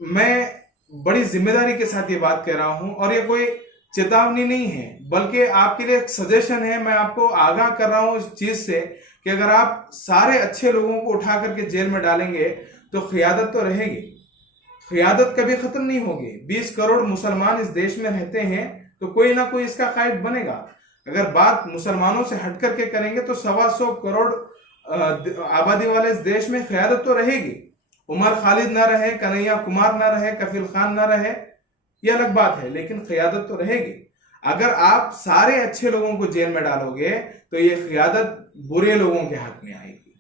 मैं बड़ी जिम्मेदारी के साथ ये बात कह रहा हूं। और ये कोई चेतावनी नहीं है, बल्कि आपके लिए एक सजेशन है। मैं आपको आगाह कर रहा हूं इस चीज से कि अगर आप सारे अच्छे लोगों को उठा करके जेल में डालेंगे तो क़ियादत तो रहेगी, क़ियादत कभी खत्म नहीं होगी। 20 करोड़ मुसलमान इस देश में रहते हैं, तो कोई ना कोई इसका कायद बनेगा। अगर बात मुसलमानों से हट करके करेंगे तो 125 करोड़ आबादी वाले इस देश में क़ियादत तो रहेगी। उमर खालिद ना रहे, कन्हैया कुमार ना रहे, कफील खान ना रहे, ये अलग बात है, लेकिन क़ियादत तो रहेगी। अगर आप सारे अच्छे लोगों को जेल में डालोगे तो ये क़ियादत बुरे लोगों के हाथ में आएगी।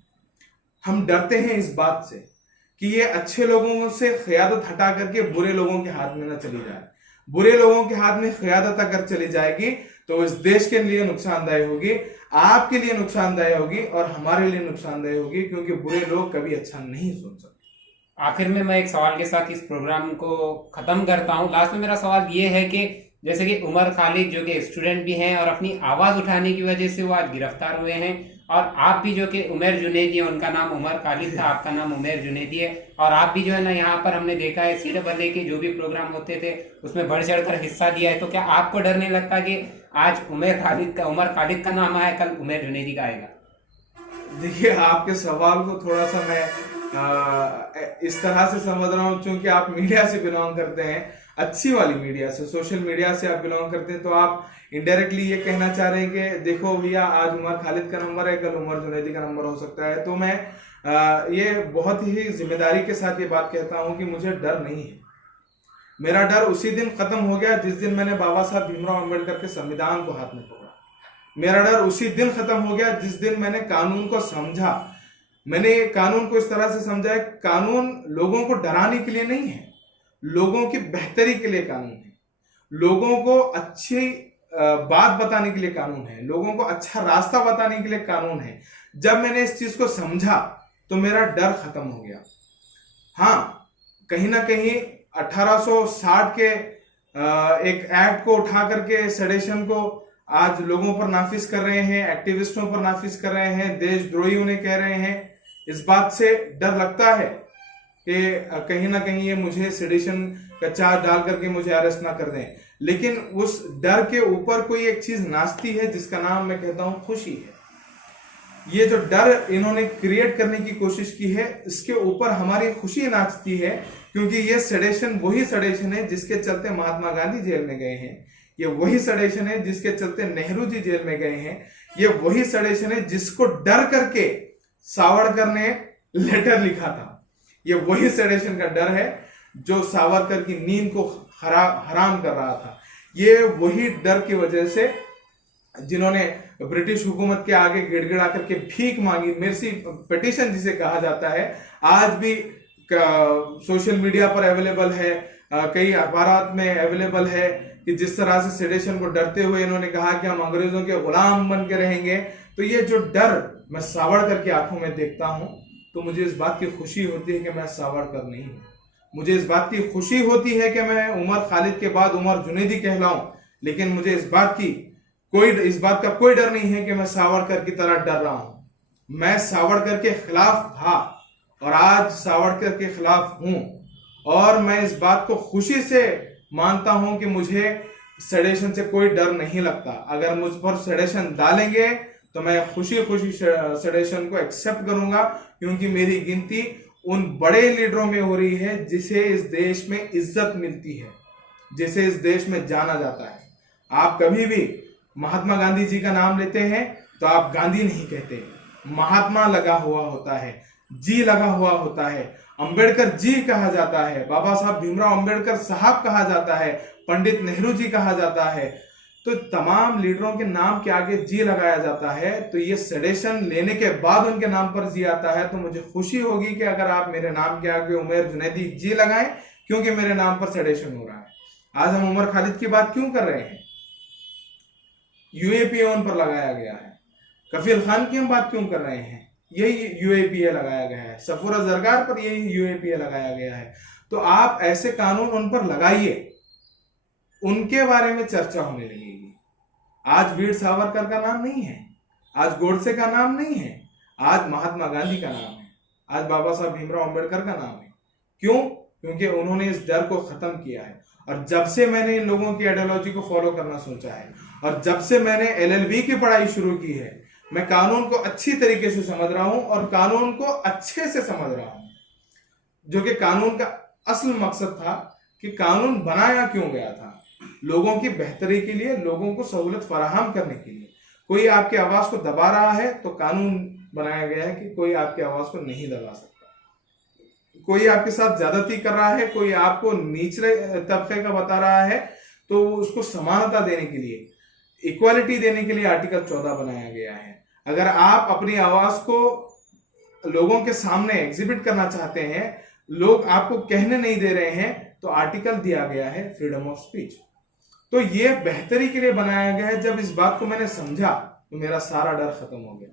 हम डरते हैं इस बात से कि ये अच्छे लोगों से क़ियादत हटा करके बुरे लोगों के हाथ में ना चली जाए। बुरे लोगों के हाथ में क़ियादत अगर चली जाएगी तो इस देश के लिए नुकसानदायक होगी, आपके लिए नुकसानदायक होगी और हमारे लिए नुकसानदायक होगी, क्योंकि बुरे लोग कभी अच्छा नहीं सोच सकते। आखिर में मैं एक सवाल के साथ इस प्रोग्राम को खत्म करता हूं। लास्ट में मेरा सवाल ये है कि जैसे कि उमर खालिद जो कि स्टूडेंट भी हैं और अपनी आवाज उठाने की वजह से वो आज गिरफ्तार हुए हैं, और आप भी जो कि उमर जुनैदी है, उनका नाम उमर खालिद था, आपका नाम उमर जुनैदी है, और आप भी जो है ना यहाँ पर हमने देखा है CAA के जो भी प्रोग्राम होते थे उसमें बढ़ चढ़कर हिस्सा लिया है। तो क्या आपको डर नहीं लगता कि आज उमर खालिद का नाम आया, कल उमर जुनैदी का आएगा? देखिए, आपके सवाल को थोड़ा सा मैं इस तरह से समझ रहा हूँ, चूंकि आप मीडिया से बिलोंग करते हैं, अच्छी वाली मीडिया से, सोशल मीडिया से आप बिलोंग करते हैं, तो आप इनडायरेक्टली ये कहना चाह रहे हैं कि देखो भैया आज उमर खालिद का नंबर है, कल उमर जुनैदी का नंबर हो सकता है। तो मैं ये बहुत ही जिम्मेदारी के साथ ये बात कहता हूँ कि मुझे डर नहीं है। मेरा डर उसी दिन खत्म हो गया जिस दिन मैंने बाबा साहब भीमराव अंबेडकर के संविधान को हाथ में पकड़ा। मेरा डर उसी दिन खत्म हो गया जिस दिन मैंने कानून को समझा। मैंने कानून को इस तरह से समझा है, कानून लोगों को डराने के लिए नहीं है, लोगों की बेहतरी के लिए कानून है, लोगों को अच्छी बात बताने के लिए कानून है, लोगों को अच्छा रास्ता बताने के लिए कानून है। जब मैंने इस चीज को समझा तो मेरा डर खत्म हो गया। हाँ, कहीं ना कहीं 1860 के एक एक्ट को उठा करके, सेडेशन को आज लोगों पर नाफिज कर रहे हैं, एक्टिविस्टों पर नाफिज कर रहे हैं, देशद्रोही उन्हें कह रहे हैं। इस बात से डर लगता है कि कहीं ना कहीं ये मुझे सेडिशन का चार्ज डाल करके मुझे अरेस्ट ना कर दें, लेकिन उस डर के ऊपर कोई एक चीज नाचती है जिसका नाम मैं कहता हूं खुशी है। ये जो डर इन्होंने क्रिएट करने की कोशिश की है, इसके ऊपर हमारी खुशी नाचती है, क्योंकि ये सडेशन वही सडेशन है जिसके चलते महात्मा गांधी जेल में गए हैं। ये वही सडेशन है जिसके चलते नेहरू जी जेल में गए हैं। ये वही सडेशन है जिसको डर करके सावरकर ने लेटर लिखा था। ये वही सडेशन का डर है जो सावरकर की नींद को हराम कर रहा था। ये वही डर की वजह से जिन्होंने ब्रिटिश हुकूमत के आगे गिड़गिड़ा करके भीख मांगी, मेर्सी पिटीशन जिसे कहा जाता है, आज भी सोशल मीडिया पर अवेलेबल है, कई अखबारात में अवेलेबल है कि जिस तरह से सेडेशन को डरते हुए इन्होंने कहा कि हम अंग्रेजों के गुलाम बन के रहेंगे। तो ये जो डर मैं सावरकर की आंखों में देखता हूं तो मुझे इस बात की खुशी होती है कि मैं सावरकर नहीं हूं। मुझे इस बात की खुशी होती है कि मैं उमर खालिद के बाद उमर जुनैदी कहलाऊं, लेकिन मुझे इस बात का कोई डर नहीं है कि मैं सावरकर की तरह डर रहा हूं। मैं सावरकर के खिलाफ था और आज सावरकर के खिलाफ हूं, और मैं इस बात को खुशी से मानता हूं कि मुझे सडेशन से कोई डर नहीं लगता। अगर मुझ पर सडेशन डालेंगे तो मैं खुशी खुशी सडेशन को एक्सेप्ट करूंगा, क्योंकि मेरी गिनती उन बड़े लीडरों में हो रही है जिसे इस देश में इज्जत मिलती है, जिसे इस देश में जाना जाता है। आप कभी भी महात्मा गांधी जी का नाम लेते हैं तो आप गांधी नहीं कहते, महात्मा लगा हुआ होता है, जी लगा हुआ होता है, अंबेडकर जी कहा जाता है, बाबा साहब भीमराव अंबेडकर साहब कहा जाता है, पंडित नेहरू जी कहा जाता है। तो तमाम लीडरों के नाम के आगे जी लगाया जाता है। तो ये सडेशन लेने के बाद उनके नाम पर जी आता है, तो मुझे खुशी होगी कि अगर आप मेरे नाम के आगे उमर जुनैदी जी लगाएं, क्योंकि मेरे नाम पर सडेशन हो रहा है। आज हम उमर खालिद की बात क्यों कर रहे हैं? यूएपीए उन पर लगाया गया है। कफील खान की हम बात क्यों कर रहे हैं? यही यूएपीए लगाया गया है। सफूरा जरगार पर यही यूएपीए लगाया गया है। तो आप ऐसे कानून उन पर लगाइए, उनके बारे में चर्चा होने लगेगी। आज वीर सावरकर का नाम नहीं है, आज गोडसे का नाम नहीं है, आज महात्मा गांधी का नाम है, आज बाबा साहब भीमराव अंबेडकर का नाम है। क्यों? क्योंकि उन्होंने इस डर को खत्म किया है। और जब से मैंने इन लोगों की आइडियोलॉजी को फॉलो करना सोचा है, और जब से मैंने एलएलबी की पढ़ाई शुरू की है, मैं कानून को अच्छी तरीके से समझ रहा हूं, और कानून को अच्छे से समझ रहा हूं, जो कि कानून का असल मकसद था कि कानून बनाया क्यों गया था, लोगों की बेहतरी के लिए, लोगों को सहूलत फराहम करने के लिए। कोई आपकी आवाज को दबा रहा है तो कानून बनाया गया है कि कोई आपकी आवाज को नहीं दबा सकता। कोई आपके साथ ज्यादती कर रहा है, कोई आपको निचले तबके का बता रहा है, तो उसको समानता देने के लिए, इक्वालिटी देने के लिए आर्टिकल 14 बनाया गया है। अगर आप अपनी आवाज को लोगों के सामने एग्जिबिट करना चाहते हैं, लोग आपको कहने नहीं दे रहे हैं, तो आर्टिकल दिया गया है फ्रीडम ऑफ स्पीच। तो ये बेहतरी के लिए बनाया गया है। जब इस बात को मैंने समझा तो मेरा सारा डर खत्म हो गया,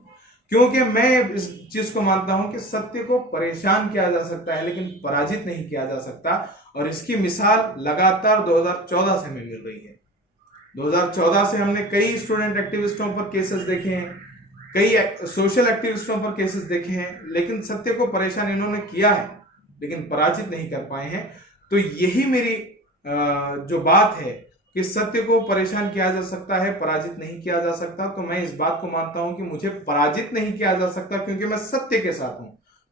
क्योंकि मैं इस चीज को मानता हूं कि सत्य को परेशान किया जा सकता है लेकिन पराजित नहीं किया जा सकता। और इसकी मिसाल लगातार 2014 से हमें मिल रही है। 2014 से हमने कई स्टूडेंट एक्टिविस्टों पर केसेस देखे हैं, कई सोशल एक्टिविस्टों पर केसेस देखे हैं, लेकिन सत्य को परेशान इन्होंने किया है लेकिन पराजित नहीं कर पाए हैं। तो यही मेरी जो बात है कि सत्य को परेशान किया जा सकता है, पराजित नहीं किया जा सकता। तो मैं इस बात को मानता हूं कि मुझे पराजित नहीं किया जा सकता, क्योंकि मैं सत्य के साथ हूं।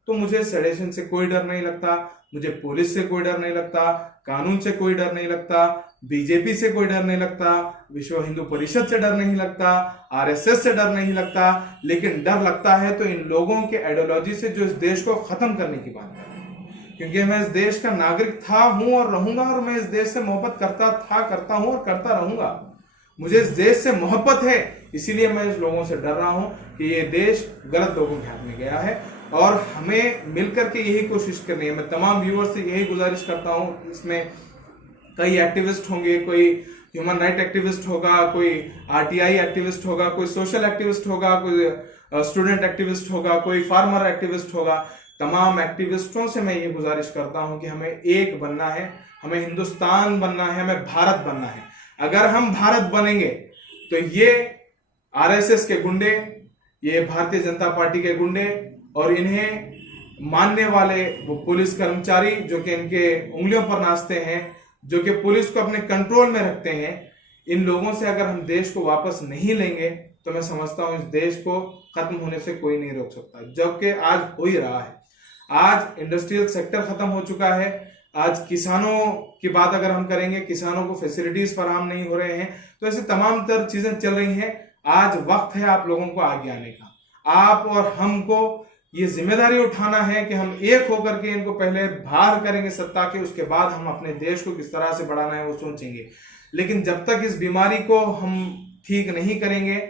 तो मुझे सडेशन से कोई डर नहीं लगता, मुझे पुलिस से कोई डर नहीं लगता, कानून से कोई डर नहीं लगता, बीजेपी से कोई डर नहीं लगता, विश्व हिंदू परिषद से डर नहीं लगता, आरएसएस से डर नहीं लगता। लेकिन डर लगता है तो इन लोगों के आइडियोलॉजी से जो इस देश को खत्म करने की बात है, क्योंकि मैं इस देश का नागरिक था, हूं और रहूंगा, और मैं इस देश से मोहब्बत करता हूं और करता रहूंगा। मुझे इस देश से मोहब्बत है, इसीलिए मैं इस लोगों से डर रहा हूं कि ये देश गलत लोगों के हाथ में गया है। और हमें मिलकर के यही कोशिश करनी है। मैं तमाम व्यूअर्स से यही गुजारिश करता हूं, इसमें कई एक्टिविस्ट होंगे, कोई ह्यूमन राइट एक्टिविस्ट होगा, कोई आरटीआई एक्टिविस्ट होगा, कोई सोशल एक्टिविस्ट होगा, कोई स्टूडेंट एक्टिविस्ट होगा, कोई फार्मर एक्टिविस्ट होगा। तमाम एक्टिविस्टों से मैं ये गुजारिश करता हूं कि हमें एक बनना है, हमें हिंदुस्तान बनना है, हमें भारत बनना है। अगर हम भारत बनेंगे तो ये आरएसएस के गुंडे, ये भारतीय जनता पार्टी के गुंडे और इन्हें मानने वाले वो पुलिस कर्मचारी जो कि इनके उंगलियों पर नाचते हैं, जो कि पुलिस को अपने कंट्रोल में रखते हैं, इन लोगों से अगर हम देश को वापस नहीं लेंगे तो मैं समझता हूँ इस देश को खत्म होने से कोई नहीं रोक सकता, जबकि आज हो ही रहा है। आज इंडस्ट्रियल सेक्टर खत्म हो चुका है। आज किसानों की बात अगर हम करेंगे, किसानों को फैसिलिटीज फराहम नहीं हो रहे हैं, तो ऐसे तमाम तर चीजें चल रही हैं। आज वक्त है आप लोगों को आगे आने का। आप और हमको ये जिम्मेदारी उठाना है कि हम एक होकर के इनको पहले बाहर करेंगे सत्ता के, उसके बाद हम अपने देश को किस तरह से बढ़ाना है वो सोचेंगे। लेकिन जब तक इस बीमारी को हम ठीक नहीं करेंगे,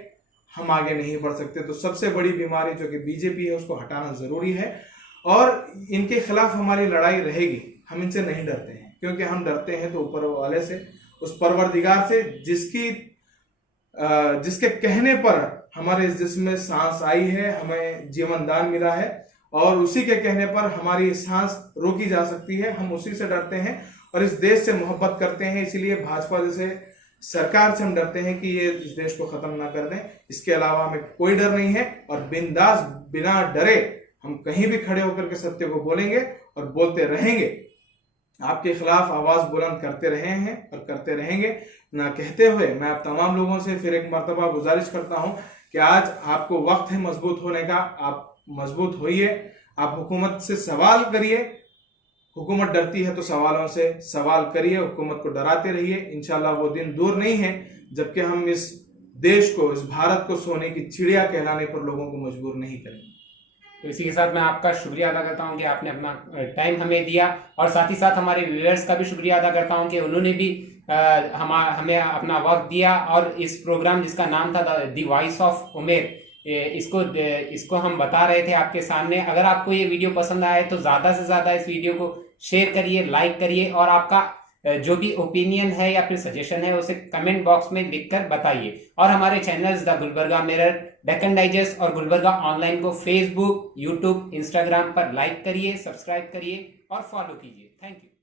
हम आगे नहीं बढ़ सकते। तो सबसे बड़ी बीमारी जो कि बीजेपी है, उसको हटाना जरूरी है और इनके खिलाफ हमारी लड़ाई रहेगी। हम इनसे नहीं डरते हैं, क्योंकि हम डरते हैं तो ऊपर वाले से, उस परवरदिगार से जिसके कहने पर हमारे इस जिस्म में सांस आई है, हमें जीवन दान मिला है, और उसी के कहने पर हमारी सांस रोकी जा सकती है। हम उसी से डरते हैं और इस देश से मोहब्बत करते हैं। इसीलिए भाजपा जैसे सरकार से हम डरते हैं कि ये इस देश को खत्म ना कर दें। इसके अलावा हमें कोई डर नहीं है और बिंदास बिना डरे हम कहीं भी खड़े होकर के सत्य को बोलेंगे और बोलते रहेंगे। आपके खिलाफ आवाज बुलंद करते रहे हैं और करते रहेंगे। ना कहते हुए मैं आप तमाम लोगों से फिर एक मर्तबा गुजारिश करता हूं कि आज आपको वक्त है मजबूत होने का। आप मजबूत होइए, आप हुकूमत से सवाल करिए। हुकूमत डरती है तो सवालों से सवाल करिए, हुकूमत को डराते रहिए। इंशाल्लाह वो दिन दूर नहीं है जबकि हम इस देश को, इस भारत को सोने की चिड़िया कहलाने पर लोगों को मजबूर नहीं करेंगे। तो इसी के साथ मैं आपका शुक्रिया अदा करता हूं कि आपने अपना टाइम हमें दिया, और साथ ही साथ हमारे व्यूअर्स का भी शुक्रिया अदा करता हूं कि उन्होंने भी हमें अपना वक्त दिया। और इस प्रोग्राम जिसका नाम था द वॉइस ऑफ उमेर, इसको हम बता रहे थे आपके सामने। अगर आपको ये वीडियो पसंद आए तो ज़्यादा से ज़्यादा इस वीडियो को शेयर करिए, लाइक करिए, और आपका जो भी ओपिनियन है या फिर सजेशन है उसे कमेंट बॉक्स में लिखकर बताइए। और हमारे channels the Gulbarga mirror, Deccan digest और गुलबर्गा ऑनलाइन को फेसबुक, यूट्यूब, इंस्टाग्राम पर लाइक करिए, सब्सक्राइब करिए और फॉलो कीजिए। Thank you.